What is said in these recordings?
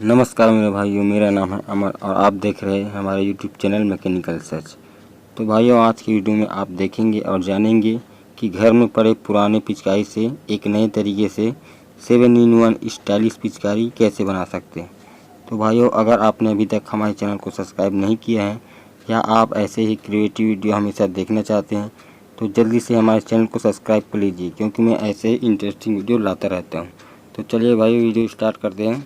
नमस्कार मेरे भाइयों, मेरा नाम है अमर और आप देख रहे हैं हमारे यूट्यूब चैनल मैकेनिकल सर्च। तो भाइयों, आज की वीडियो में आप देखेंगे और जानेंगे कि घर में पड़े पुराने पिचकारी से एक नए तरीके से 7-in-1 स्टाइलिश पिचकारी कैसे बना सकते हैं। तो भाइयों, अगर आपने अभी तक हमारे चैनल को सब्सक्राइब नहीं किया है या आप ऐसे ही क्रिएटिव वीडियो हमेशा देखना चाहते हैं तो जल्दी से हमारे चैनल को सब्सक्राइब कर लीजिए, क्योंकि मैं ऐसे ही इंटरेस्टिंग वीडियो लाता रहता हूँ। तो चलिए भाई, वीडियो स्टार्ट करते हैं।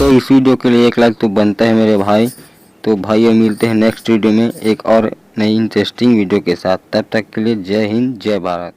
तो इस वीडियो के लिए 1 लाइक तो बनता है मेरे भाई। तो भाइयों मिलते हैं नेक्स्ट वीडियो में एक और नई इंटरेस्टिंग वीडियो के साथ। तब तक के लिए जय हिंद जय भारत।